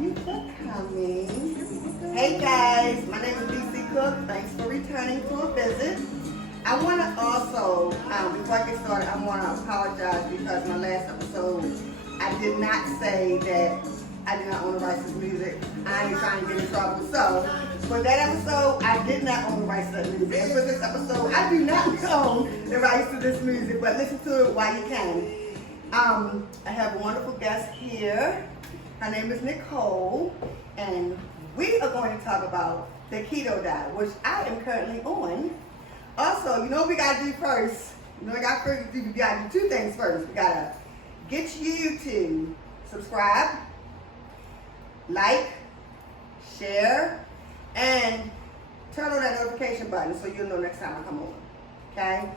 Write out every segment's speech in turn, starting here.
you for coming. Hey guys, my name is DC Cook. Thanks for returning to a visit. I want to also, before I get started, I want to apologize because my last episode, I did not say that I did not own the rights to this music. I ain't trying to get in trouble. So, for that episode, I did not own the rights to that music. And for this episode, I do not own the rights to this music, but listen to it while you can. I have a wonderful guest here. Her name is Nicole, and we are going to talk about the Keto Diet, which I am currently on. Also, you know what we gotta do first? You know what we gotta do two things first. We gotta get you to subscribe, like, share, and turn on that notification button so you'll know next time I come on. Okay?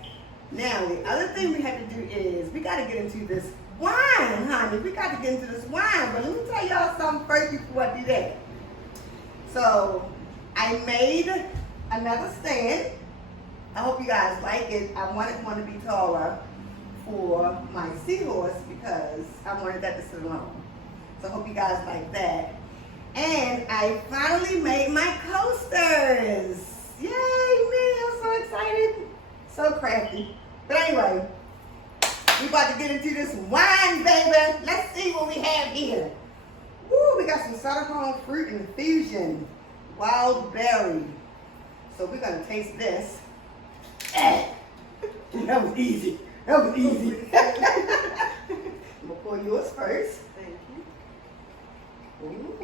Now, the other thing we have to do is we got to get into this wine, honey. We got to get into this wine. But let me tell y'all something first before I do that. So, I made another stand. I hope you guys like it. I wanted one to be taller for my seahorse because I wanted that to sit alone. So, I hope you guys like that. And I finally made my coasters. Yay, me. I'm so excited. So crafty. But anyway, we about to get into this wine, baby. Let's see what we have here. Woo, we got some Southern fruit infusion, wild berry. So we're gonna taste this. That was easy. That was easy. I'm gonna pour yours first. Thank you. Ooh.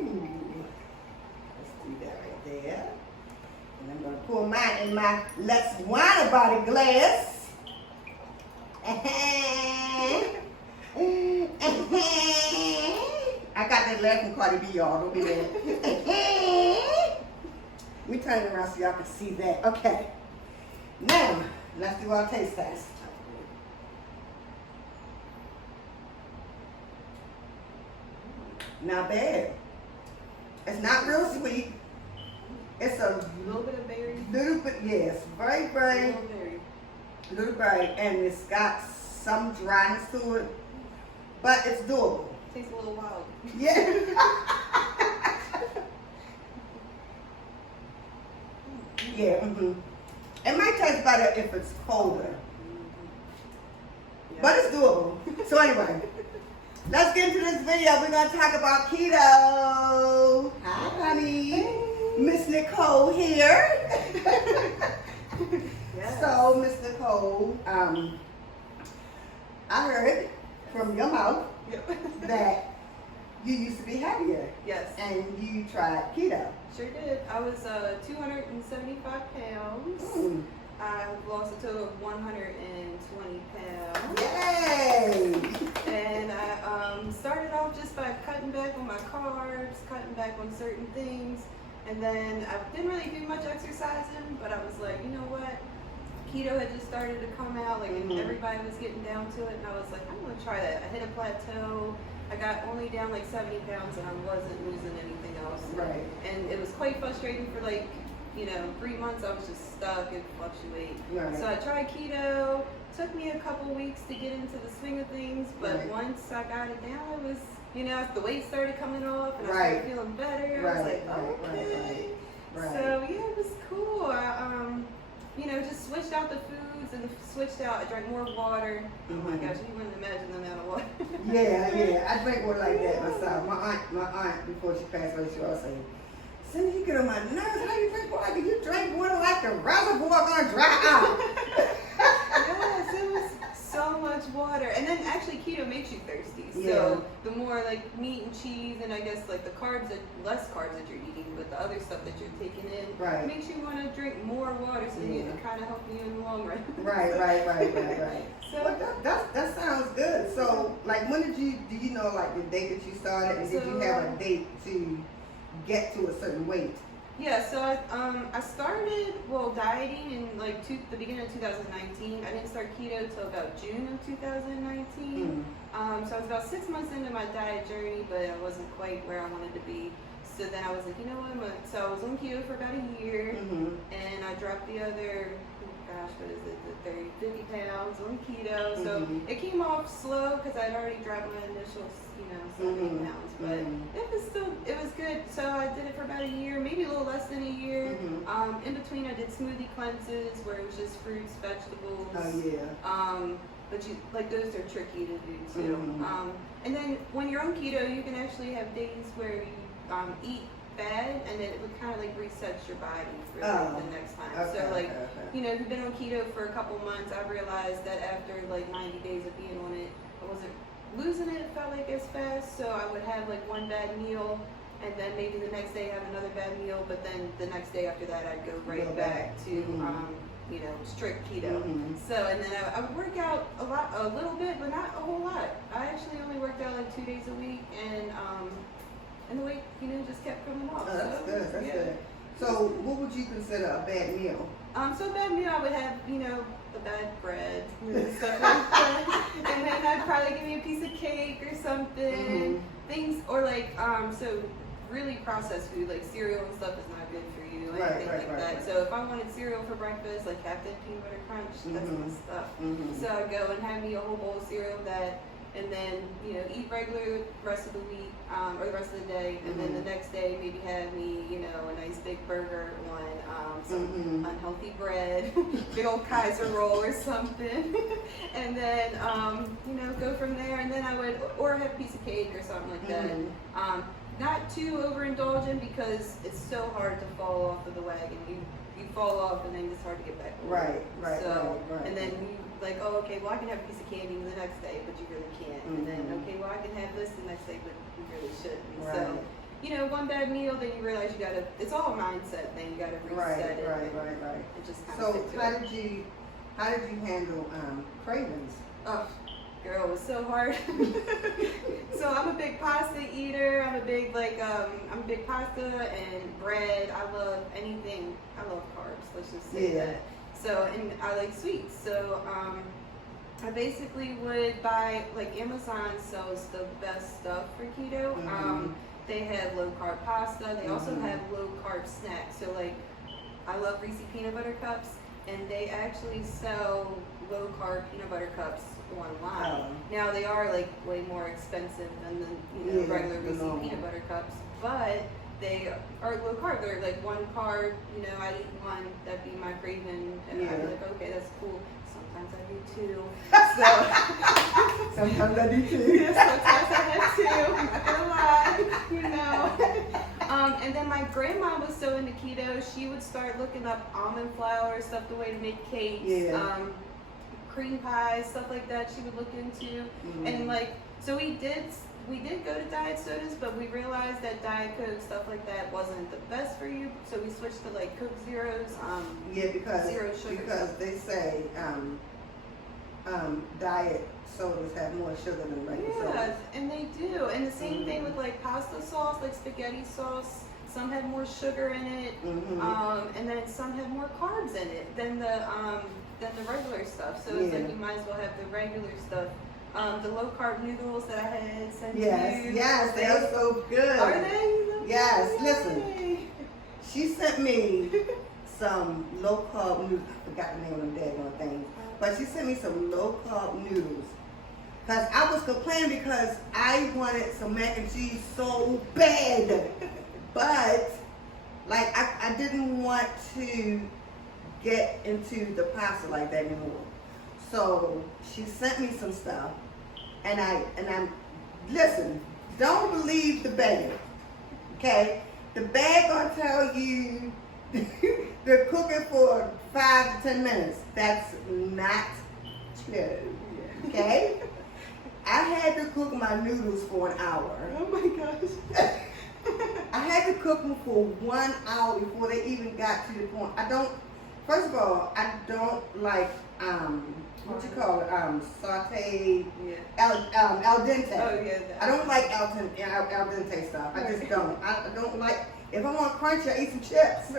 Let's do that right there. And I'm going to pour mine in my Let's Wine About It glass. I got that laugh from Cardi B, y'all. Don't be mad. Let me turn it around so y'all can see that. Okay. Now, let's do our taste test. Not bad. It's not real sweet. It's a little bit of berry. Little bit, yes. Very, very, little berry. And it's got some dryness to it. But it's doable. Tastes a little wild. Yeah. Yeah, mm-hmm. It might taste better if it's colder. Yeah. But it's doable. So anyway, let's get into this video. We're going to talk about keto. Hi, honey. Hey. Miss Nicole here. Yes. So, Miss Nicole, I heard from your mouth that you used to be heavier. Yes. And you tried keto. Sure did. I was 275 pounds. Mm. I've lost a total of 120 pounds. Yay! And I started off just by cutting back on my carbs, cutting back on certain things. And then I didn't really do much exercising, but I was like, you know what? Keto had just started to come out, like, and everybody was getting down to it, and I was like, I'm gonna try that. I hit a plateau. I got only down like 70 pounds, and I wasn't losing anything else. Right. And it was quite frustrating for 3 months. I was just stuck and fluctuate. Right. So I tried keto. Took me a couple weeks to get into the swing of things, but Right. once I got it down, it was, the weight started coming off, and I Right. started feeling better. I was like, okay. Right. So yeah, it was cool. I, just switched out the foods and I drank more water. Oh my gosh, you wouldn't imagine the amount of water. Yeah. I drink water like that myself. My aunt, before she passed away, she always said, Cindy, you get on my nerves. How you drink water? You drink water like the reservoir gonna dry out. Yes, it was so much water. And then actually keto makes you thirsty. So Yeah. the more like meat and cheese and I guess like the less carbs that you're eating, but the other stuff that you're taking in Right. makes you want to drink more water, so it kind of help you in the long run. Right. So Well, that sounds good. So, like, when do you know, like, the date that you started, and did you have a date to get to a certain weight? yeah, so I started dieting in the beginning of 2019. I didn't start keto till about June of 2019. So I was about 6 months into my diet journey, but I wasn't quite where I wanted to be. So then I was like, you know what? So I was on keto for about a year, and I dropped the other, what is it, the 50 pounds on keto. So it came off slow because I'd already dropped my initial, 70 pounds, but it was in between I did smoothie cleanses where it was just fruits, vegetables. Oh yeah. But you like those are tricky to do too. Mm-hmm. And then when you're on keto, you can actually have days where you eat bad, and it would kind of like resets your body for the next time. Okay, So like, okay. you know, if you've been on keto for a couple months, I realized that after like 90 days of being on it, I wasn't losing it, felt like as fast. So I would have like one bad meal, and then maybe the next day have another bad meal, but then the next day after that I'd go right back to you know, strict keto. So and then I would work out a little bit, but not a whole lot. I actually only worked out like 2 days a week, and the weight, you know, just kept coming off. Oh, that's good. That's good. So what would you consider a bad meal? So a bad meal, I would have, you know, the bad bread and stuff like that, and then I'd probably give me a piece of cake or something. Things or like so really processed food like cereal and stuff is not good for you, anything like that. Right. So if I wanted cereal for breakfast, like Captain Peanut Butter Crunch, that's my stuff. So I'd go and have me a whole bowl of cereal that, and then, you know, eat regular the rest of the week or the rest of the day, and then the next day maybe have me, you know, a nice big burger on some unhealthy bread, big old Kaiser roll or something, and then you know, go from there. And then I would or have a piece of cake or something like that. Not too overindulgent because it's so hard to fall off of the wagon. You fall off and then it's hard to get back on. Right. And then you like, oh, okay, well I can have a piece of candy the next day, but you really can't. And then, okay, well I can have this the next day, but you really shouldn't. So, you know, one bad meal, then you realize you gotta, it's all a mindset thing, you gotta reset it. Right. And just kind of so how did you handle cravings? Oh, girl, it was so hard. So I'm a big pasta eater. I'm a big pasta and bread. I love anything. I love carbs. Let's just say that. So, and I like sweets. So I basically would buy, like, Amazon sells the best stuff for keto. They have low carb pasta. They also have low carb snacks. So like, I love Reese's peanut butter cups, and they actually sell low carb peanut butter cups online. Now they are like way more expensive than the regular Reese's peanut butter cups, but they are low carb. They're like one carb. You know, I eat one. That'd be my craving, and I'd be like, okay, that's cool. Sometimes I do two. So sometimes I do too. Sometimes I have two. I'm not gonna lie, you know. And then my grandma was so into keto, she would start looking up almond flour, stuff the way to make cakes. Cream pies, stuff like that she would look into. And like, so we did go to diet sodas, but we realized that Diet Coke, stuff like that, wasn't the best for you. So we switched to like Coke Zeros. Because zero sugar. Because they say diet sodas have more sugar than regular sodas. Yes, and they do. And the same thing with like pasta sauce, like spaghetti sauce. Some had more sugar in it, and then some had more carbs in it than the regular stuff. So it's like you might as well have the regular stuff. The low carb noodles that I had sent you. Yes, they are so good. Are they? Yes, listen. She sent me some low carb noodles. I forgot the name of them daggone things. But she sent me some low carb noodles. Because I was complaining because I wanted some mac and cheese so bad. But, like, I didn't want to get into the pasta like that anymore. So she sent me some stuff, and I'm listen, don't believe the bag, okay? The bag gonna tell you they're cooking for 5 to 10 minutes. That's not true, okay? I had to cook my noodles for an hour. Oh my gosh. I had to cook them for 1 hour before they even got to the point. First of all, I don't like, what you call it, sauteed, al dente. Oh yeah. I don't like al dente stuff. I just don't. I don't like, if I want crunchy, I eat some chips.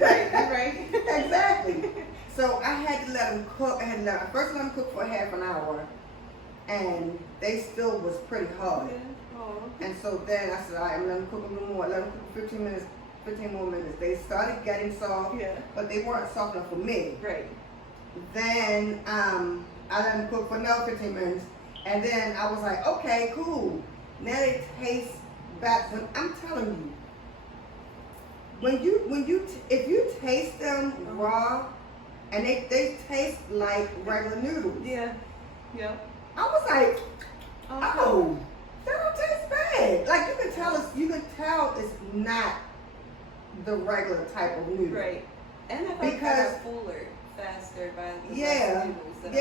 Right. Exactly. So I had to let them cook. I first let them cook for half an hour, and they still was pretty hard. And so then I said, all right, I'm letting them cook a little more. Let them cook 15 more minutes. They started getting soft, but they weren't soft enough for me. Right. Then I let them cook for another 15 minutes, and then I was like, okay, cool. Now they taste back. When I'm telling you, if you taste them raw, and they taste like regular noodles. Yeah. Yeah. I was like, Okay. oh, that don't taste bad. Like you can tell it's not the regular type of noodle. Right. And I thought they got fuller faster by the noodles that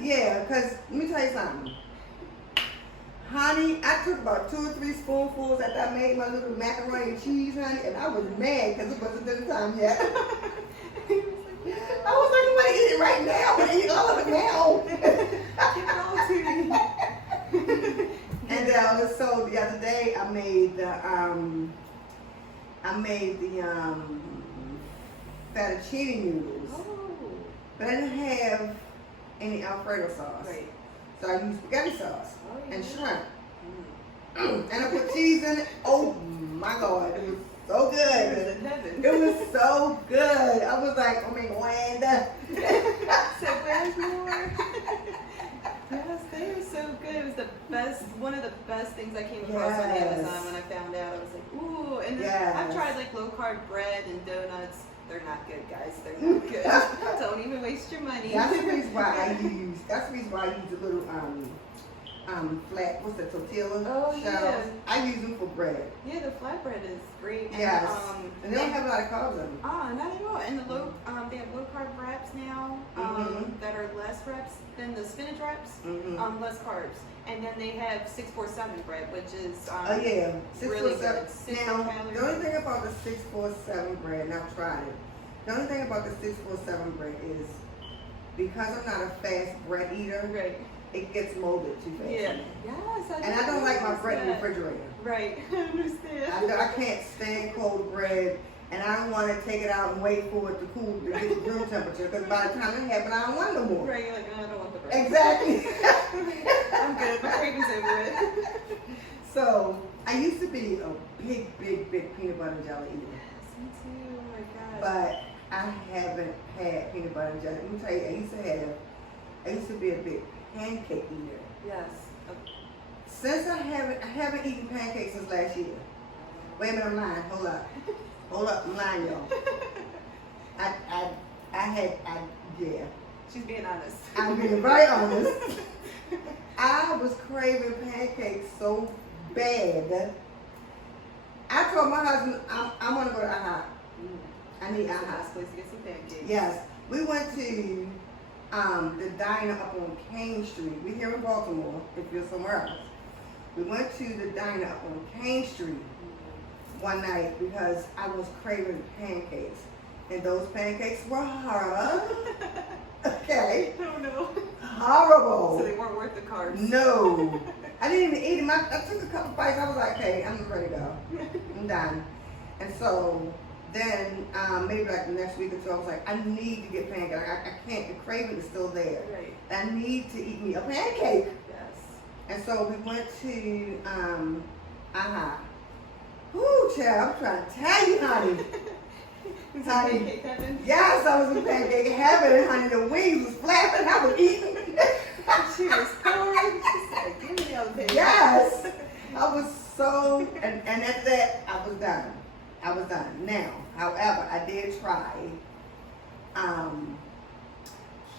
yeah, because let me tell you something. Honey, I took about 2 or 3 spoonfuls after I made my little macaroni and cheese, honey, and I was mad because it wasn't dinner time yet. I was like, I'm gonna eat it right now. I'm gonna eat all of it now. Give it all to me. And so the other day I made the fettuccine noodles, Oh. but I didn't have any Alfredo sauce. Right. So I used spaghetti sauce and shrimp. Mm. And I put cheese in it. Oh my God, it was so good. It was in heaven. It was so good. I was like, oh my God. So there's more. Yes, they are so good. It was the best, one of the best things I came across on Amazon when I found out. I was like, ooh. And then I've tried like low carb bread and donuts. They're not good, guys. They're not good. Don't even waste your money. That's the reason why I use a little flat, what's the tortilla shells. Yeah. I use them for bread. Yeah, the flatbread is great. And, Yes. And they don't have a lot of carbs in them. Not at all. And the they have low carb wraps now that are less wraps than the spinach wraps, less carbs. And then they have 647 bread, which is really good. 60 Now, calories. the only thing about the 647 bread, and I've tried it, the only thing about the 647 bread is because I'm not a fast bread eater, Right. it gets molded too fast. Yeah. Yes. And I don't like my bread in the refrigerator. Right. I understand. I can't stand cold bread, and I don't want to take it out and wait for it to cool to get to room temperature, because by the time it happens, I don't want no more. Right. You're like, oh, I don't want the bread. Exactly. I'm good. My cravings over it. So, I used to be a big peanut butter and jelly eater. Yes, me too. Oh my gosh. But I haven't had peanut butter and jelly. Let me tell you, I used to be a big pancake eater. Yes. Since I haven't eaten pancakes since last year. Wait a minute, I'm lying. Hold up, I'm lying, y'all. Yeah. She's being honest. I'm being very honest. I was craving pancakes so bad. I told my husband, I'm gonna go to IHOP. I need That's the IHOP. best place to get some pancakes. Yes, we went to the diner up on Kane Street. We're here in Baltimore, if you're somewhere else. We went to the diner up on Kane Street one night because I was craving pancakes. And those pancakes were horrible. Okay. Oh no. Horrible. So they weren't worth the carbs. No. I didn't even eat them. I took a couple bites. I was like, okay, I'm ready to go. I'm done. And so then maybe like the next week or two, I was like, I need to get pancakes. I can't. The craving is still there. Right. I need to eat me a pancake. Yes. And so we went to IHOP. Whoo, child, I'm trying to tell you, honey. Is Honey. it pancake heaven? Yes, I was in pancake heaven, and honey, the wings was flapping. I was eating. She was pouring. She said, give me all the pancakes. Yes. I was so, and at that, I was done. Now, however, I did try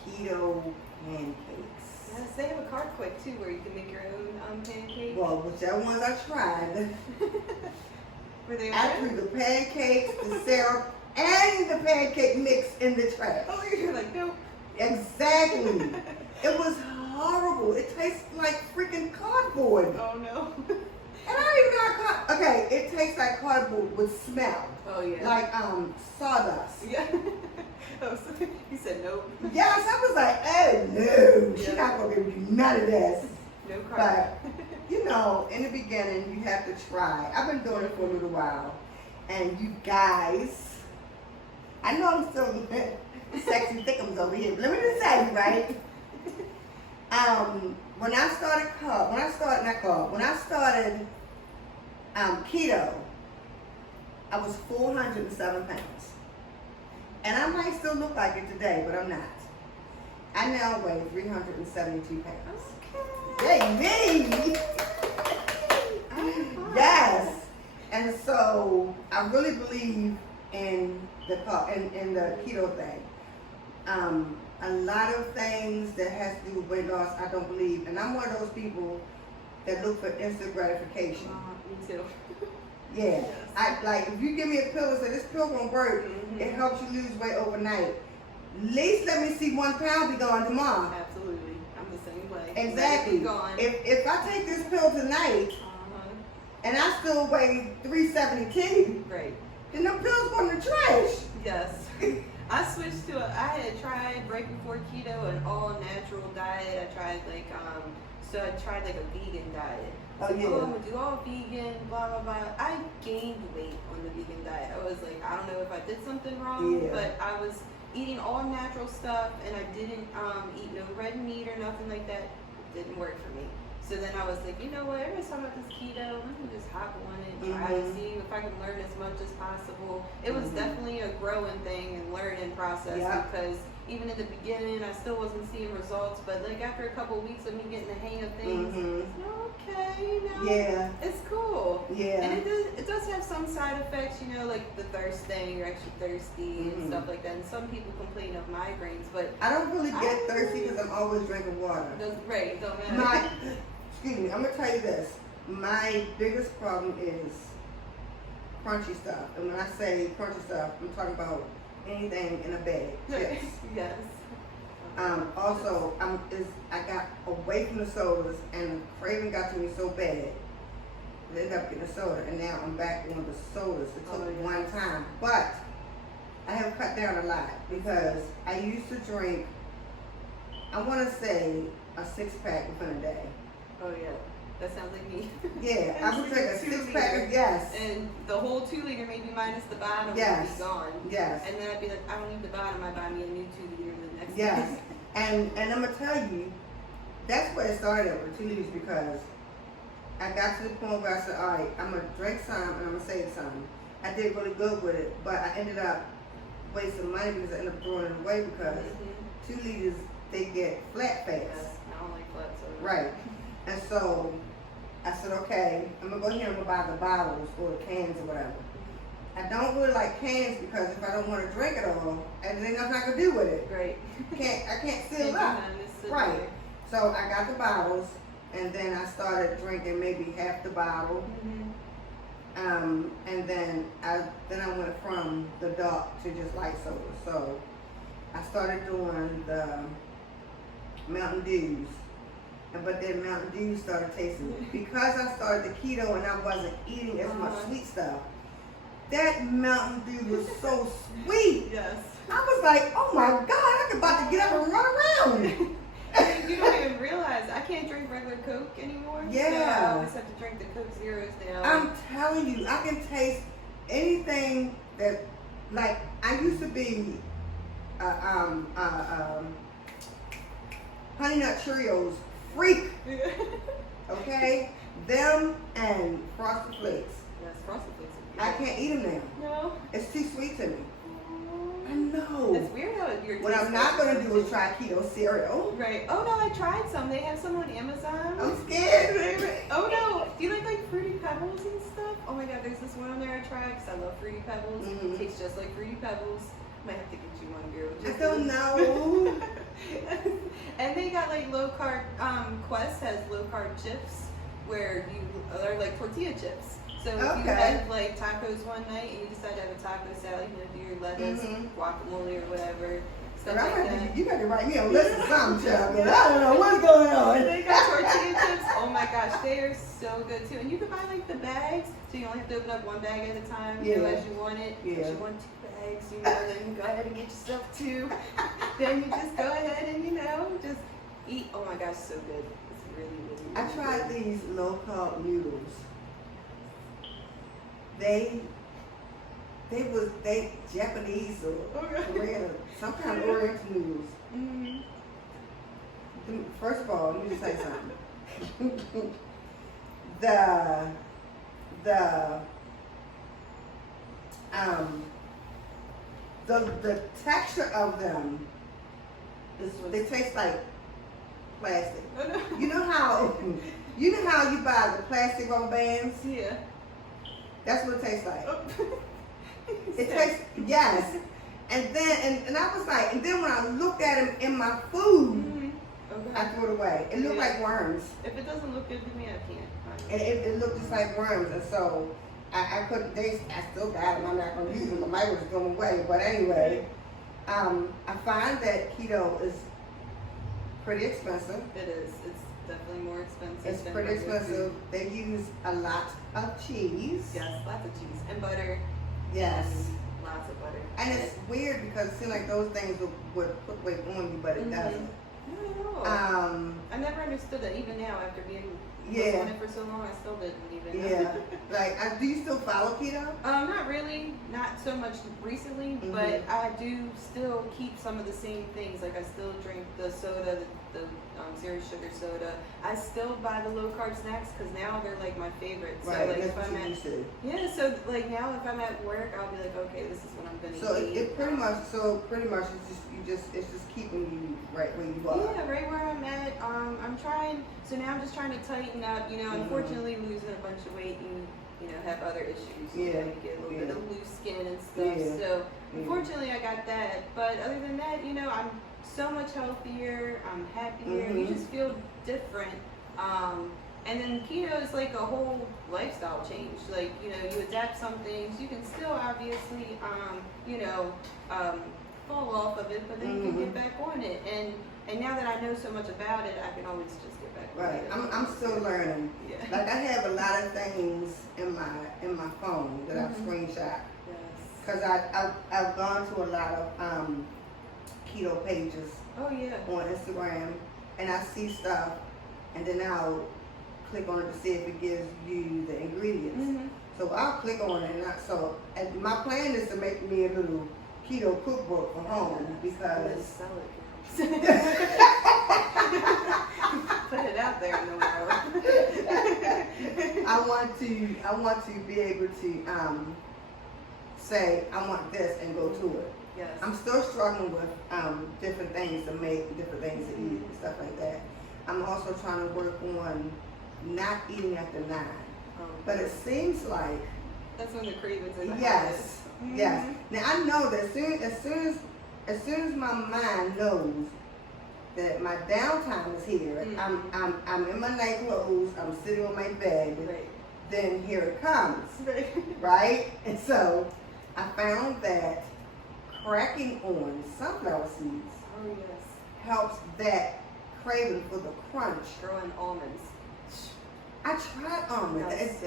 keto pancakes. Yes, they have a carb quick too, where you can make your own pancake. Well, whichever ones I tried, Were they I okay? threw the pancakes, the syrup, and the pancake mix in the trash. Oh, you're like, nope. Exactly. It was horrible. It tastes like freaking cardboard. Oh no. And I don't even know how okay, it tastes like cardboard with smell. Oh yeah. Like sawdust. Yeah. Oh, so you said nope. Yes, I was like, oh no, she's Yeah. not gonna give me none of this. No carb. But you know, in the beginning you have to try. I've been doing it for a little while. And you guys, I know I'm still sexy thickums over here, but let me just tell you, right? When I started keto, I was 407 pounds. And I might still look like it today, but I'm not. I now weigh 372 pounds. Okay. Yay, me! Yes! And so So I really believe in in the keto thing. A lot of things that has to do with weight loss, I don't believe, and I'm one of those people that look for instant gratification. Me too. Yeah, Yes. I like if you give me a pill and say this pill gonna work, it helps you lose weight overnight. At least let me see 1 pound be gone tomorrow. Absolutely. I'm the same way. Exactly. Gone. If I take this pill tonight and I still weigh 372, Right. then the pill's going in the trash. Yes. I switched to I had tried right before keto an all natural diet. I tried so I tried like a vegan diet. Oh, So yeah. I'm gonna do all vegan, blah blah blah. I gained weight on the vegan diet. I was like, I don't know if I did something wrong, Yeah. but I was eating all natural stuff and I didn't eat no red meat or nothing like that. It didn't work for me. So then I was like, you know what, everybody's talking about this keto, let me just hop on it and try to see if I can learn as much as possible. It was definitely a growing thing and learning process because even in the beginning I still wasn't seeing results, but like after a couple of weeks of me getting the hang of things, okay, it's cool. Yeah. And it does have some side effects, you know, like the thirst thing, you're actually thirsty and stuff like that. And some people complain of migraines, but I don't really get thirsty because I'm always drinking water. Right, don't matter. Excuse me, I'm gonna tell you this. My biggest problem is crunchy stuff. And when I say crunchy stuff, I'm talking about anything in a bag. Chips. Yes. Also, I got away from the sodas and the craving got to me so bad. I ended up getting a soda and now I'm back on the sodas. It took one time. But I have cut down a lot because I used to drink, I want to say, a 6-pack within a day. Oh yeah, that sounds like me. Yeah, I would drink a 6-pack of and the whole 2 liter, maybe minus the bottom, would be gone. Yes. And then I'd be like, I don't need the bottom. I buy me a new 2 liter the next Yes. day. And I'm gonna tell you, that's where it started with 2 liters because I got to the point where I said, all right, I'm gonna drink some and I'm gonna save some. I did really good with it, but I ended up wasting money because I ended up throwing it away because 2 liters they get flat fast. Yes, I don't like flat soda. Right. And so I said, okay, I'm gonna go here and I'm gonna buy the bottles or the cans or whatever. I don't really like cans because if I don't want to drink it all, and there's nothing I can do with it. Right. I can't seal it up. Right. So I got the bottles, and then I started drinking maybe half the bottle. And then I went from the dark to just light soda. So I started doing the Mountain Dews. But then Mountain Dew started tasting because I started the keto and I wasn't eating as much sweet stuff. That Mountain Dew was so sweet. Yes. I was like, oh my God, I'm about to get up and run around. You don't even realize I can't drink regular Coke anymore. Yeah. So I always have to drink the Coke Zeros now. I'm telling you, I can taste anything that, like, I used to be Honey Nut Cheerios freak. Okay? Them and Frosted Flakes. Yes, Frosted Flakes. I can't eat them now. No. It's too sweet to me. I know. It's weird how you're. What I'm not going to do is try keto cereal. Right. Oh no, I tried some. They have some on Amazon. I'm scared, baby. Oh no. Do you like Fruity Pebbles and stuff? Oh my God, there's this one on there I tried because I love Fruity Pebbles. It tastes just like Fruity Pebbles. Might have to get you one, girl. I don't know. And they got like low carb. Quest has low carb chips where are like tortilla chips. So if you had like tacos one night and you decide to have a taco salad, you know, do your lettuce, guacamole or whatever, stuff like that. You got to write me a list of something, child, because I don't know what's going on. They got tortilla chips. Oh my gosh, they are so good too. And you can buy like the bags, so you only have to open up one bag at a time, you know, as you want it. If you want 2 bags, you know, then go ahead and get yourself 2. Then you just go ahead and, you know, just eat. Oh my gosh, so good. It's really, really, really I tried these low carb noodles. They Japanese or Korean, some kind of Oriental noodles. First of all, let me just say something. The texture of them they taste like plastic. You know how you buy the plastic rubber bands? Yeah. That's what it tastes like. It tastes, yes. And then, and I was like, and then when I looked at him in my food, I threw it away. It looked like worms. If it doesn't look good to me, I can't. It looked just like worms, and so I couldn't. I still got them. I'm not gonna use them. I might just throw them away. But anyway, I find that keto is pretty expensive. It is. It's definitely more expensive. It's pretty expensive. They use a lot of cheese. Yes, lots of cheese and butter. Yes. And lots of butter. And it's weird because it seems like those things would put weight on you, but it doesn't. No. I never understood that. Even now, after being on it for so long, I still didn't even know. Yeah. Like, do you still follow keto? Not really. Not so much recently, but I do still keep some of the same things. Like I still drink the soda, the zero sugar soda. I still buy the low carb snacks because now they're like my favorite. So Right. like That's if I'm what you at said. so like now if I'm at work, I'll be like, okay, this is what I'm gonna So eat. it pretty much it's just keeping you right where you are. Yeah, right where I'm at. I'm trying. So now I'm just trying to tighten up. You know, unfortunately, losing a bunch of weight and have other issues. You know, you get a little bit of loose skin and stuff. Yeah. So unfortunately, I got that. But other than that, I'm so much healthier. I'm happier. You just feel different. And then keto is like a whole lifestyle change. Like, you adapt some things. You can still obviously, fall off of it, but then you can get back on it. And now that I know so much about it, I can always just get back on it. Right. I'm still learning. Yeah. Like I have a lot of things in my phone that I've screenshot. Yes. Because I've gone to a lot of keto pages Oh yeah. on Instagram, and I see stuff, and then I'll click on it to see if it gives you the ingredients. So I'll click on it, and my plan is to make me a little keto cookbook for home because Sell it. Put it out there in the world. I want to be able to say I want this and go to it. Yes. I'm still struggling with different things to make, different things to eat, and stuff like that. I'm also trying to work on not eating after 9. But it seems like that's when the cravings are the yes. Now I know that as soon as my mind knows that my downtime is here, I'm in my night clothes, I'm sitting on my bed, then here it comes, right? And so I found that cracking on sunflower seeds helps that craving for the crunch. Growing almonds. I tried almonds. That's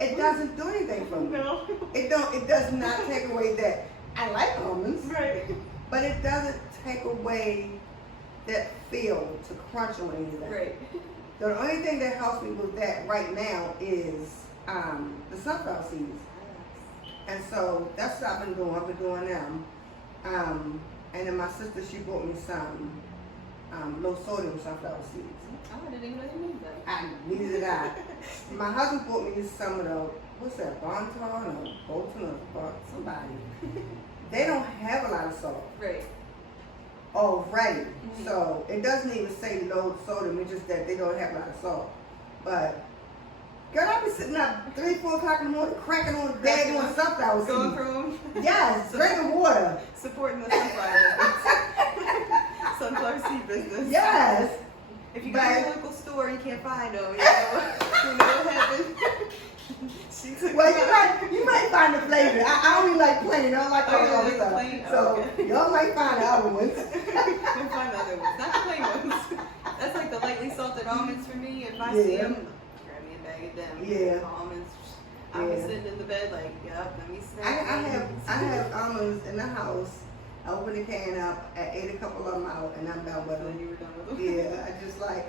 It doesn't do anything for me. No. It does not take away that I like almonds. Right. But it doesn't take away that feel to crunch on anything. Right. The only thing that helps me with that right now is the sunflower seeds. And so that's what I've been doing. I've been doing them. And then my sister, she bought me some low sodium sunflower seeds. Oh, I didn't even know you need that. Neither did I. My husband bought me some of the, what's that, Bonton or Bolton or somebody. They don't have a lot of salt. Right. Already. So it doesn't even say low sodium, it's just that they don't have a lot of salt. But girl, I be sitting up 3, 4 o'clock in the morning cracking on the bed doing sunflower seeds. Going from Yes, drinking water. supporting the sunflower business. Sunflower seed business. Yes. If you go to your local store and you can't find them, you know what happened. Well, you might find the flavor. I only like plain. I don't like all the other stuff. Plain? So y'all might find the other ones. You'll find other ones, not the plain ones. That's like the lightly salted almonds for me. If I see them, grab me a bag of them. Yeah. Almonds. I'll be sitting in the bed like, yup, let me snack. I have almonds in the house. I open the can up, I ate a couple of them out, and I'm done with them. You were done with them. Yeah, I just like,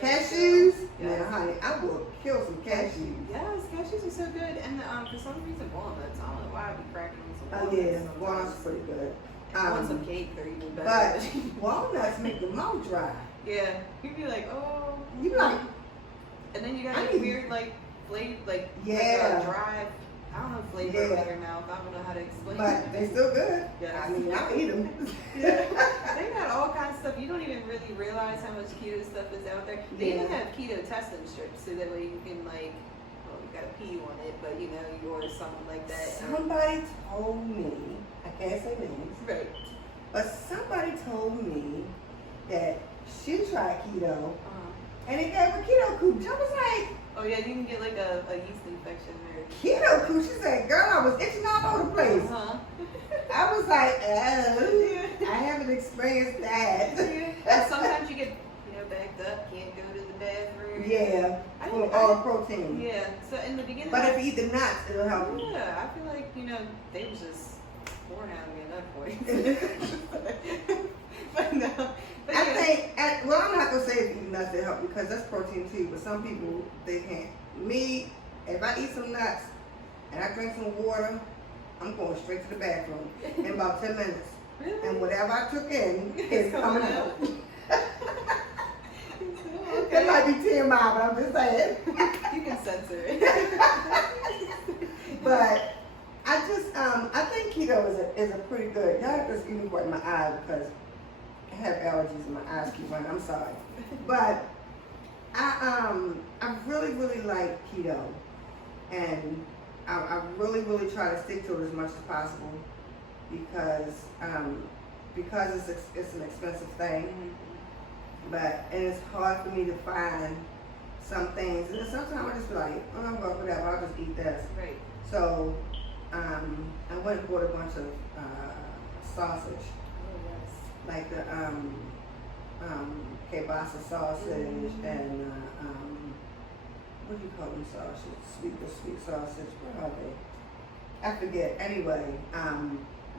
cashews? Yes. Now, honey, I will kill some cashews. Yes, cashews are so good. And for some reason, walnuts. I don't know why I'd be cracking on some Oh, walnuts. yeah, walnuts are pretty good. I want some cake, they're even better. But walnuts make the mouth dry. Yeah, you'd be like, oh. You like, And then you got I like mean- weird, like, flavor, like, Yeah. dry, I don't know, flavor in your mouth. I don't know how to explain but it. they still good. Yes. I mean, I'll eat them. They got all kinds of stuff. You don't even really realize how much keto stuff is out there. They even have keto testing strips, so that way you can like, well, you gotta pee but you know, you order something like that. Somebody told me, I can't say names, Right. but somebody told me that she tried keto and it gave her keto cooch. I was like, oh yeah, you can get like a yeast infection or keto cooch? She said, girl, I was itching all over the place. I was like, oh, I haven't experienced that. And sometimes you get, you know, backed up, can't go to the bathroom. Yeah, for all protein. Yeah, so in the beginning. But if you eat the nuts, it'll help you. Yeah, I feel like, you know, they was just pouring out of me at that point. But no. But I think, well, I'm not going to say if you eat nuts, it'll help you because that's protein too, but some people, they can't. Me, if I eat some nuts and I drink some water, I'm going straight to the bathroom in about 10 minutes. Really? And whatever I took in is coming out. Okay. That might be TMI, but I'm just saying. You can censor it. But I just, I think keto is a pretty good. Y'all have to excuse me for my eyes because I have allergies and my eyes keep running. I'm sorry, but I really really like keto, and I really try to stick to it as much as possible because it's an expensive thing. And it's hard for me to find some things. And then sometimes I just be like, oh, I'm going for that, I'll just eat this. Right. So I went and bought a bunch of sausage, Oh yes. like the kielbasa sausage and what do you call them sausage? The sweet sausage. What are they? I forget. Anyway,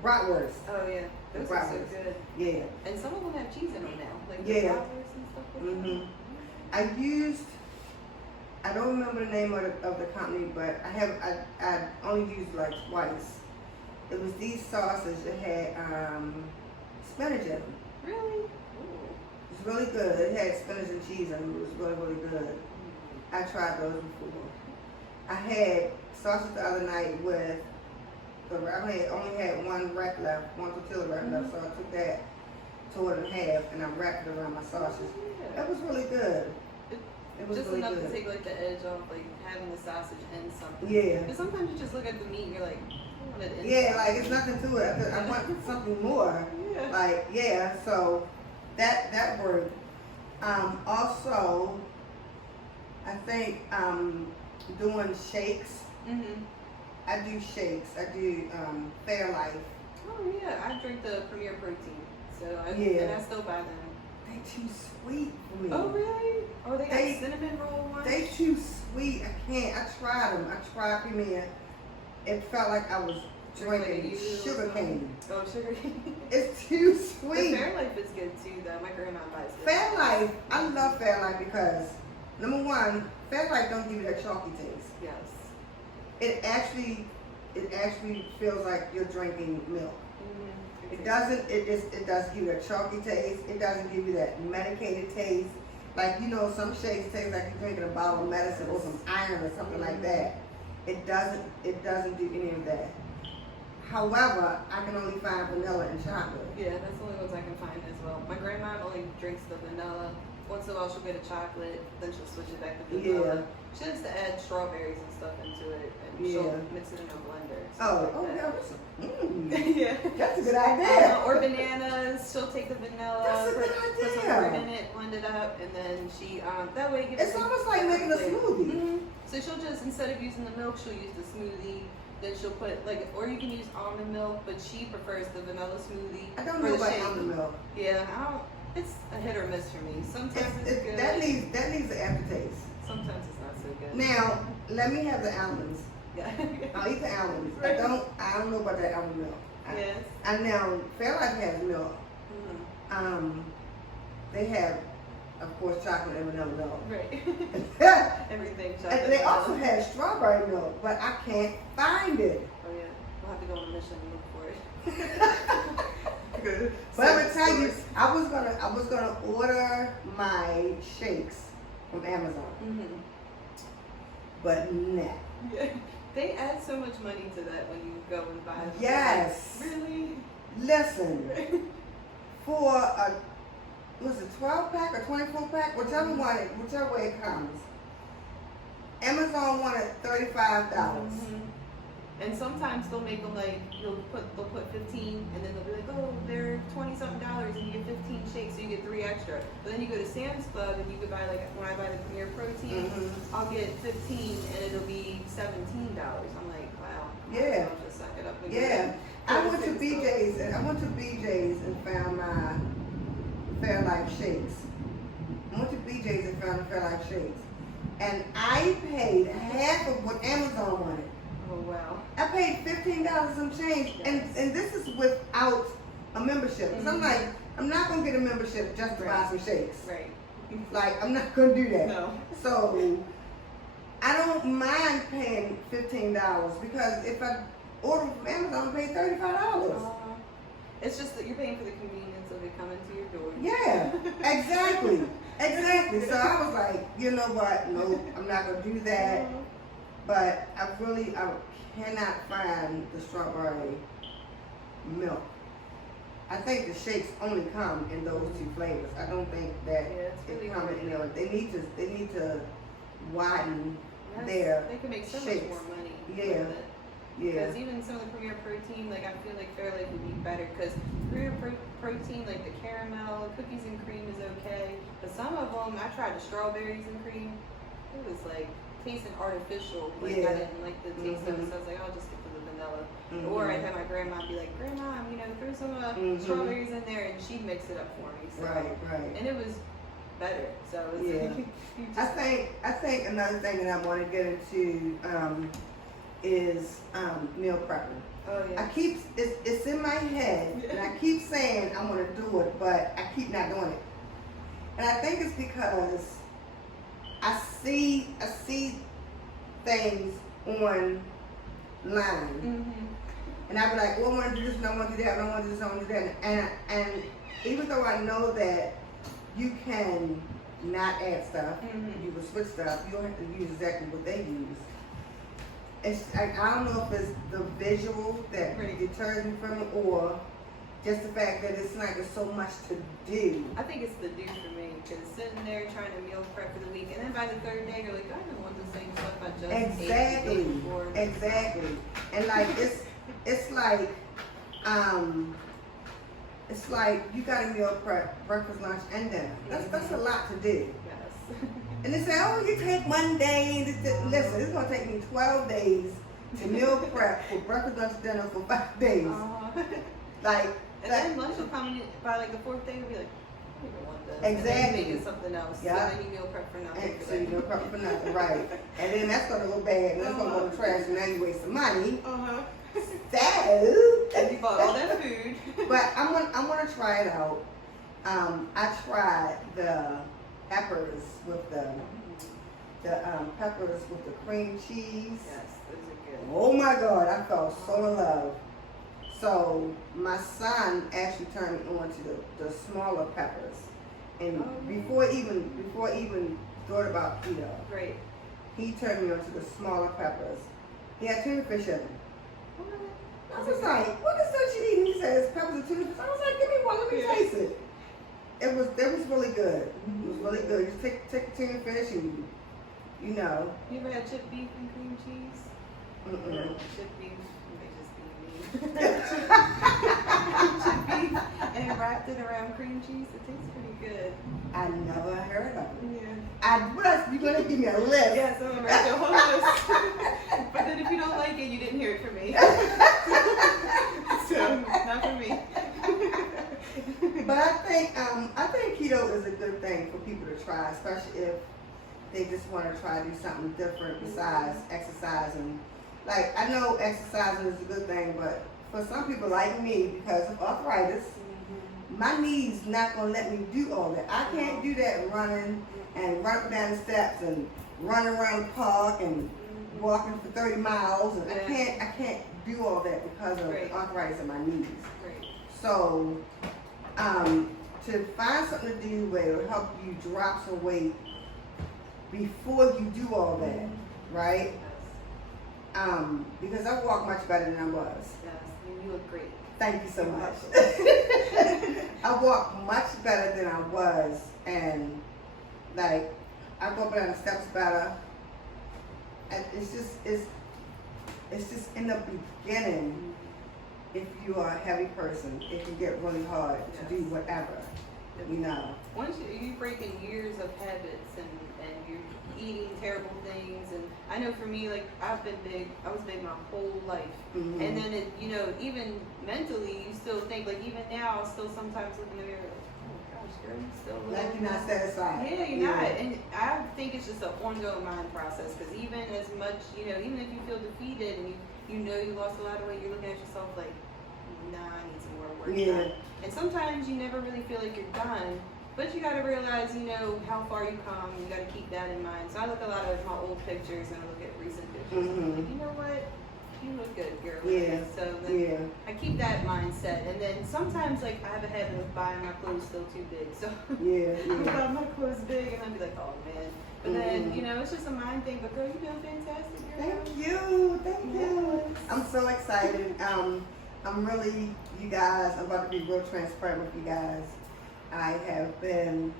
bratwurst. Oh yeah, those are so good. Yeah. And some of them have cheese in them now, like Yeah. the bratwurst and stuff like that. I don't remember the name of the company, but I only used like twice. It was these sausages that had spinach in them. Really? It's really good. It had spinach and cheese in them. It was really, really good. I tried those before. I had sausage the other night with, I only had one wrap left, one tortilla wrap left, so I took that, tore it in half, and I wrapped it around my sausage. That was really good. It was just really enough good. to take like the edge off, like having the sausage in something. Yeah. Because sometimes you just look at the meat and you're like, I want it in. Yeah, like it's nothing to it. I want something more. Yeah. Like, yeah, so that worked. Also, I think doing shakes. I do shakes. I do Fairlife. Oh yeah, I drink the Premier Protein, so Yeah. and I still buy them. They too sweet for me. Oh really? Oh, they got They- cinnamon roll ones. They too sweet. I can't. I tried them. I tried Premier. It felt like I was drinking sugar cane. Oh, sugar cane. It's too The sweet. Fairlife is good too, though. My grandma buys it. Fairlife, I love Fairlife because number one, Fairlife don't give you that chalky taste. Yes. It actually feels like you're drinking milk. It doesn't. It does give you a chalky taste. It doesn't give you that medicated taste. Like, you know, some shakes taste like you're drinking a bottle of medicine or some iron or something like that. It doesn't do any of that. However, I can only find vanilla and chocolate. Yeah, that's the only ones I can find as well. My grandma only drinks the vanilla. Once in a while she'll get a chocolate, then she'll switch it back to vanilla. Yeah. She likes to add strawberries and stuff into it, and Yeah. she'll mix it in a blender. Yeah, Yeah. that's a good idea. Or bananas. She'll take the vanilla, That's a good put some idea. fruit in it, blend it up, and then she that way it gives It's almost like making a smoothie. So she'll just, instead of using the milk, she'll use the smoothie. Then she'll put or you can use almond milk, but she prefers the vanilla smoothie. I don't for know the about shake. almond milk. Yeah, it's a hit or miss for me. Sometimes it's good. That needs an aftertaste. Sometimes it's not so good. Now, let me have the almonds. Yeah. I'll eat the almonds. Right. I don't know about that almond milk. Yes. And now Fairlife has milk. They have, of course, chocolate and vanilla milk. Right. Everything chocolate. And they also have strawberry milk, but I can't find it. Oh yeah, we'll have to go on a mission and look for it. But I'm gonna tell you, I was gonna order my shakes from Amazon, but nah. Yeah. They add so much money to that when you go and buy them. Yes. Like, really? Listen, for a 12 pack or 24 pack, whichever way it comes, Amazon wanted $35. And sometimes they'll make them like they'll put 15, and then they'll be like, oh, they're $20-something, and you get 15 shakes, so you get 3 extra. But then you go to Sam's Club and you could buy, like, when I buy the Premier Protein, I'll get 15 and it'll be $17. I'm like, wow. Yeah. I'll just suck it up and Yeah. I went to BJ's and found my Fairlife shakes. I went to BJ's and found the Fairlife shakes. And I paid half of what Amazon wanted. Oh, wow. I paid $15 some change, and this is without a membership. Cause I'm like, I'm not gonna get a membership just to buy some shakes. Right. Like, I'm not gonna do that. No. So I don't mind paying $15 because if I order from Amazon, I pay $35. It's just that you're paying for the convenience of it coming to your door. Yeah, exactly, exactly. So I was like, you know what? No, I'm not gonna do that. But I cannot find the strawberry milk. I think the shakes only come in those 2 flavors. I don't think that really it comes in there. They need to widen Yes, their they could make so shakes. much more money. Yeah. With it. Yeah. Because even some of the Premier Protein, like I feel like Fairlife would be better because Premier Protein, like the caramel, cookies and cream is okay. But some of them, I tried the strawberries and cream. It was like tasting artificial. Like I didn't like the taste of it, so I was like, I'll just get the vanilla. Or I'd have my grandma be like, Grandma, throw some strawberries in there, and she'd mix it up for me. So. Right. And it was better. So it was like, I think another thing that I want to get into is meal prepping. Oh yeah. It's in my head, and I keep saying I want to do it, but I keep not doing it. And I think it's because I see things online, and I be like, well, I want to do this, and I want to do that, and I want to do this, and I want to do that, and even though I know that you can not add stuff, you can switch stuff, you don't have to use exactly what they use. I don't know if it's the visual that deters me from it, or just the fact that it's like there's so much to do. I think it's the do for me, because sitting there trying to meal prep for the week, and then by the 3rd day, you're like, I don't want the same stuff I just ate the day before. Exactly. And like it's like you got to meal prep breakfast, lunch, and dinner. That's a lot to do. Yes. And they say, oh, you take one day. Listen, it's gonna take me 12 days to meal prep for breakfast, lunch, dinner for 5 days. And then lunch will come by like the 4th day, you'll be like, I don't even want this. Exactly. And then you make it something else. Yeah. So then you meal prep for nothing. So you meal prep for nothing, right? And then that's gonna go bad, and that's gonna go to trash, and now you waste some money. So, and you bought all that food. But I'm gonna try it out. I tried the peppers with the peppers with the cream cheese. Yes, those are good. Oh my God, I felt so in love. So my son actually turned me on to the smaller peppers, and before even thought about keto, Great. he turned me on to the smaller peppers. He had tuna fish in them. I was like, what is that you eating? He says peppers and tuna fish. I was like, give me one, let me taste it. It was really good. It was really good. Just take the tuna fish and you know. You ever had chipped beef and cream cheese? Chipped beef. Chipped beef and wrapped it around cream cheese. It tastes pretty good. I never heard of it. Yeah. You're gonna give me a list. Yes, I'm gonna write you a whole list. But then if you don't like it, you didn't hear it from me. So not for me. But I think keto is a good thing for people to try, especially if they just want to try to do something different besides exercising. Like, I know exercising is a good thing, but for some people like me, because of arthritis, my knees not gonna let me do all that. I can't do that running and run up and down the steps and run around the park and walking for 30 miles. And I can't do all that because of arthritis in my knees. So, to find something to do where it'll help you drop some weight before you do all that, right? Because I walk much better than I was. Yes, you look great. Thank you so much. I walk much better than I was, and like I go up and down the steps better. it's just in the beginning. If you are a heavy person, it can get really hard to do whatever, you know. Once you're breaking years of habits and you're eating terrible things, and I know for me, like I was big my whole life, Mm-hmm. and then it, you know, even mentally, you still think, like even now, I'll still sometimes look in the mirror like, oh gosh, girl, you still a Like little- you're not satisfied. Yeah, you're not, and I think it's just an ongoing mind process, because even as much, you know, even if you feel defeated and you know you lost a lot of weight, you're looking at yourself like, nah, I need some more work done. And sometimes you never really feel like you're done, but you got to realize, you know, how far you come. You got to keep that in mind. So I look a lot at my old pictures and I look at recent pictures. And I'm like, you know what? You look good, girl. Yeah. So then I keep that mindset. And then sometimes, like, I have a habit of buying my clothes still too big. So I buy my clothes big and I'll be like, oh man. But then, you know, it's just a mind thing. But girl, you doing fantastic, girl. Thank you. I'm so excited. I'm really, you guys, I'm about to be real transparent with you guys. I have been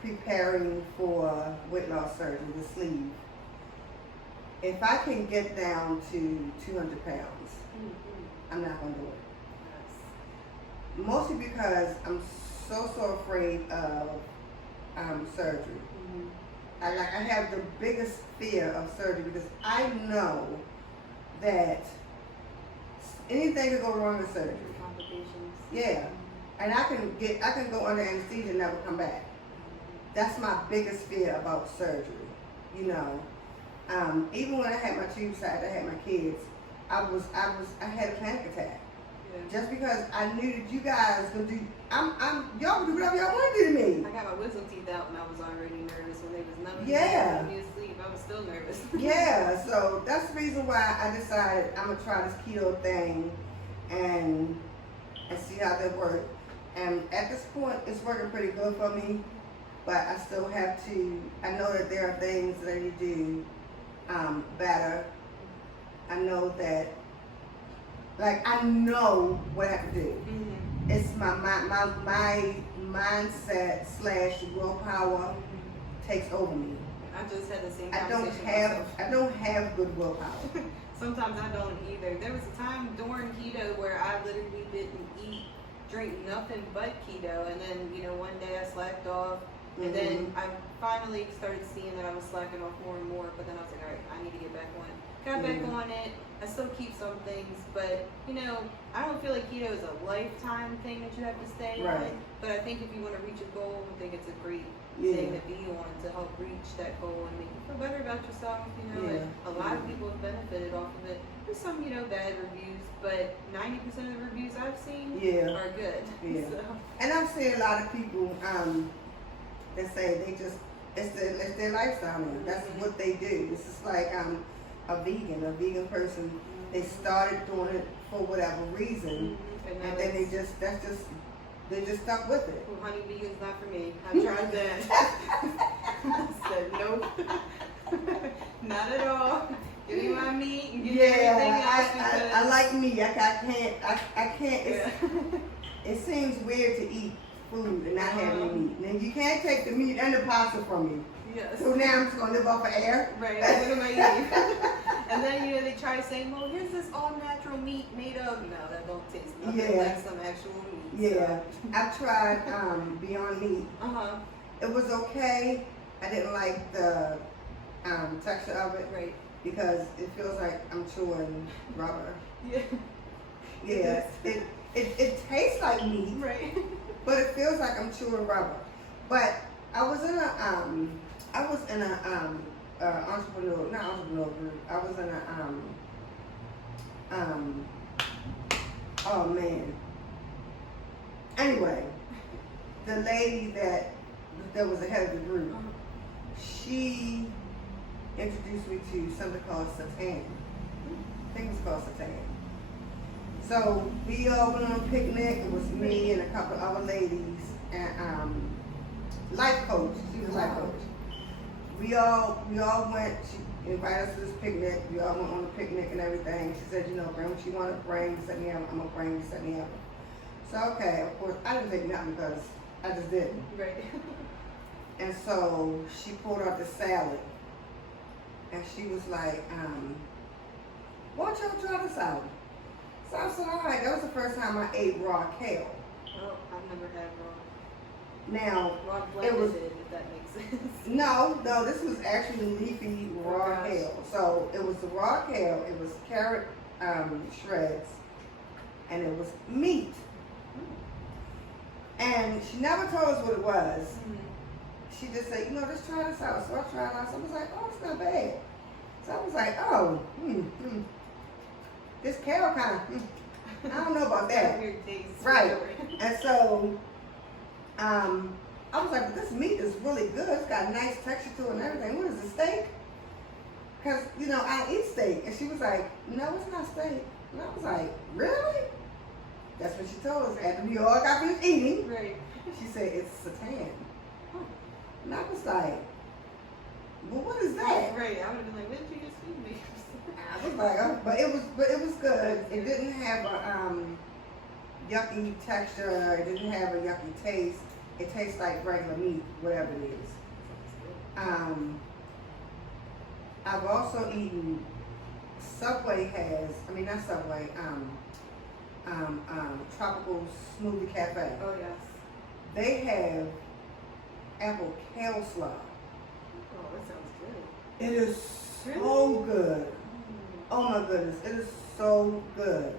preparing for weight loss surgery, the sleeve. If I can get down to 200 pounds, I'm not going to do it. Mostly because I'm so afraid of surgery. I have the biggest fear of surgery because I know that anything could go wrong with surgery. Complications. Yeah. And I can go under anesthesia and never come back. That's my biggest fear about surgery. You know, even when I had my tubes tied, I had my kids, I had a panic attack. Yeah. Just because I knew that you guys could do, y'all would do whatever y'all want to do to me. I got my wisdom teeth out and I was already nervous when they was numbing me asleep. I was still nervous. Yeah, so that's the reason why I decided I'm gonna try this keto thing and see how that works. And at this point, it's working pretty good for me, but I still have to, I know that there are things that I need to do better. I know that, like, I know what I have to do. Mm-hmm. It's my mindset / willpower takes over me. I just had the same conversation. I don't have good willpower. Sometimes I don't either. There was a time during keto where I literally didn't drink nothing but keto, and then, you know, one day I slacked off, and then I finally started seeing that I was slacking off more and more, but then I was like, all right, I need to get back on it. Got back on it. I still keep some things, but, you know, I don't feel like keto is a lifetime thing that you have to stay on, but I think if you want to reach a goal, I think it's a great thing to be on to help reach that goal and make you feel better about yourself, you know, and a lot of people have benefited off of it. There's some, you know, bad reviews, but 90% of the reviews I've seen are good. Yeah. So. And I've seen a lot of people that say they just, it's their lifestyle now. That's what they do. It's just like a vegan person, they started doing it for whatever reason, and then they just stuck with it. Well, honey, vegan's not for me. I tried that. I said nope. Not at all. Give me my meat and give me everything else. I like meat. I can't. It seems weird to eat food and not have any meat. And you can't take the meat and the pasta from me. Yes. So now I'm just gonna live off of air. Right. What am I eating? And then, you know, they try saying, well, here's this all natural meat made of. No, that don't taste nothing like some actual meat. Yeah. So. I've tried Beyond Meat. It was okay. I didn't like the texture of it. Right. Because it feels like I'm chewing rubber. Yeah. Yeah. It tastes like meat. Right. But it feels like I'm chewing rubber. But I was in a not entrepreneur group. I was in oh man. Anyway, the lady that was the head of the group, she introduced me to something called satan. I think it's called satan. So we all went on a picnic. It was me and a couple other ladies and life coach. She was a life coach. We all went. She invited us to this picnic. We all went on the picnic and everything. She said, you know, bring what you want to bring. Set me up. I'm gonna bring. Set me up. So okay, of course, I didn't take nothing because I just didn't. Right. And so she pulled out the salad. and she was like, why don't y'all try this out? So I said, all right, that was the first time I ate raw kale. Oh, I've never had raw. Now, Raw it was, blended, if that makes sense. no, this was actually leafy raw gosh. kale. So it was the raw kale, it was carrot shreds, and it was meat. And she never told us what it was. She just said, just try this out. So I tried it out. So I was like, oh, it's not bad. So I was like, oh, this kale kind of, I don't know about that. Weird taste. Right. And so, I was like, but this meat is really good. It's got a nice texture to it and everything. What is it, steak? Because, I eat steak. And she was like, no, it's not steak. And I was like, really? That's what she told us. After we all got finished eating, Right. she said, it's seitan. And I was like, well, what is that? Right. I would have been like, what did you just feed me? I was like, oh, but it was good. It didn't have a yucky texture. It didn't have a yucky taste. It tastes like regular meat, whatever it is. I've also eaten. Subway has, not Subway. Tropical Smoothie Cafe. Oh yes. They have apple kale slaw. Oh, that sounds good. It is so good. Oh my goodness, it is so good.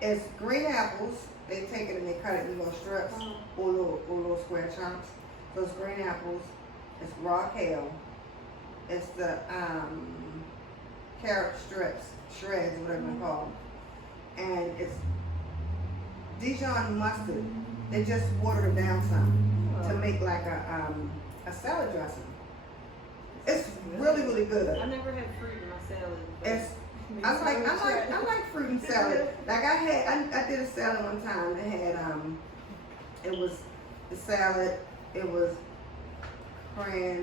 It's green apples. They take it and they cut it in little strips or little square chunks. So it's green apples. It's raw kale. It's the carrot strips, shreds, whatever you call them. And it's Dijon mustard. They just water it down some to make like a salad dressing. It's really, really good. I've never had fruit in my salad. It's I like fruit and salad. Like I did a salad one time that had it was the salad, it was I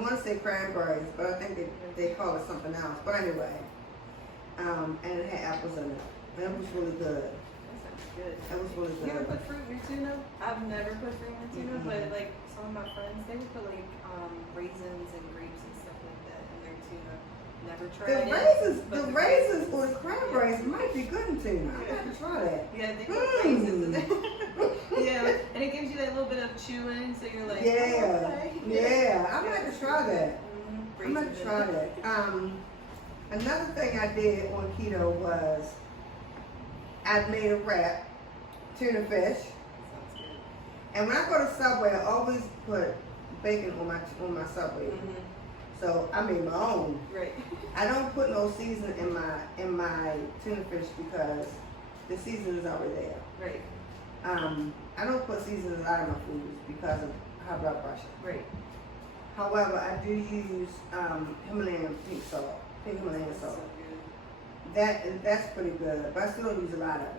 want to say cranberries, but I think they call it something else. But anyway, and it had apples in it. And it was really good. That sounds good. It was really good. You ever put fruit in your tuna? I've never put fruit in my tuna, but like some of my friends, they would put like raisins and grapes and stuff like that in their tuna. Never tried it. The raisins or the cranberries might be good in tuna. I'm gonna have to try that. Yeah, they put raisins in there. Yeah, and it gives you that little bit of chewing, so you're like, Yeah, I'm gonna have to try that. I'm gonna try that. Another thing I did on keto was I made a wrap, tuna fish. Sounds good. And when I go to Subway, I always put bacon on my Subway. So I made my own. Right. I don't put no seasoning in my tuna fish because the seasoning is already there. Right. I don't put seasoning in a lot of my foods because of high blood pressure. Right. However, I do use Himalayan pink Himalayan salt. So good. That's pretty good, but I still don't use a lot of it.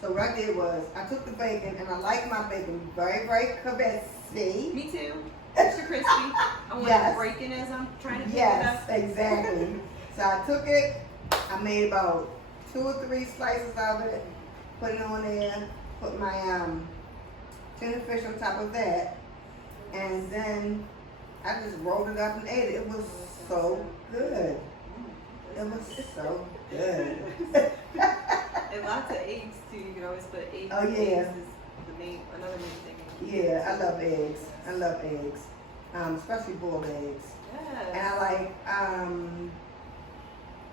So what I did was I took the bacon, and I like my bacon very, very crispy. Me too. Extra crispy. I want it breaking as I'm trying to pick it up. Yes, exactly. So I took it, I made about 2 or 3 slices of it, put it on there, put my tuna fish on top of that, and then I just rolled it up and ate it. It was so good. It was so good. And lots of eggs too. You can always put eggs. Oh, yeah. Eggs is another main thing. Yeah, I love eggs. I love eggs, especially boiled eggs. Yes. And I like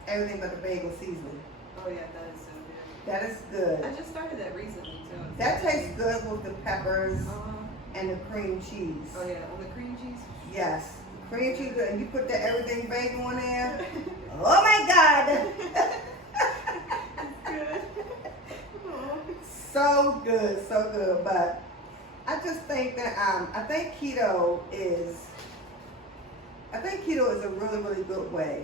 everything but the bagel seasoning. Oh yeah, that is so good. That is good. I just started that recently too. That tastes good with the peppers Uh-huh. and the cream cheese. Oh yeah, on the cream cheese. Yes, cream cheese, and you put that everything bagel on there. Oh my God! Good. So good, so good. But I just think that I think keto is a really, really good way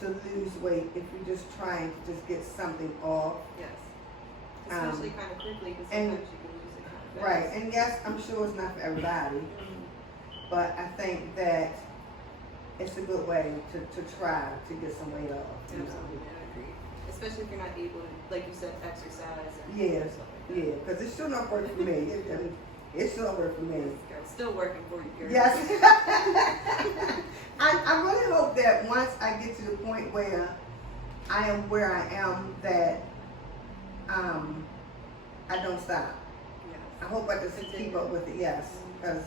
to lose weight if you're just trying to just get something off. Yes. Especially kind of quickly, because and- sometimes you can lose it kind of fast. Right, and yes, I'm sure it's not for everybody, but I think that it's a good way to try to get some weight off. You know? Absolutely, I agree. Especially if you're not able to, like you said, exercise. And Yeah, stuff like that. yeah, because it's sure not working for me. It's sure work for me. Girl, still working for you, girl. Yes. I really hope that once I get to the point where I am where I am, that I don't stop. Yes. I hope I just keep up with it. Yes, because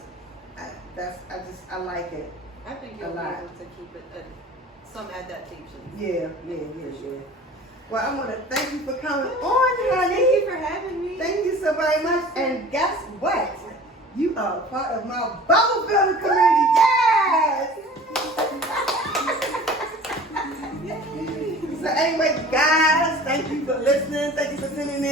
I like it. I think you'll be able to keep it some adaptation. Yeah. Well, I want to thank you for coming on, honey. Thank you for having me. Thank you so very much. And guess what? You are a part of my bubble building community. Yes! So anyway, guys, thank you for listening. Thank you for tuning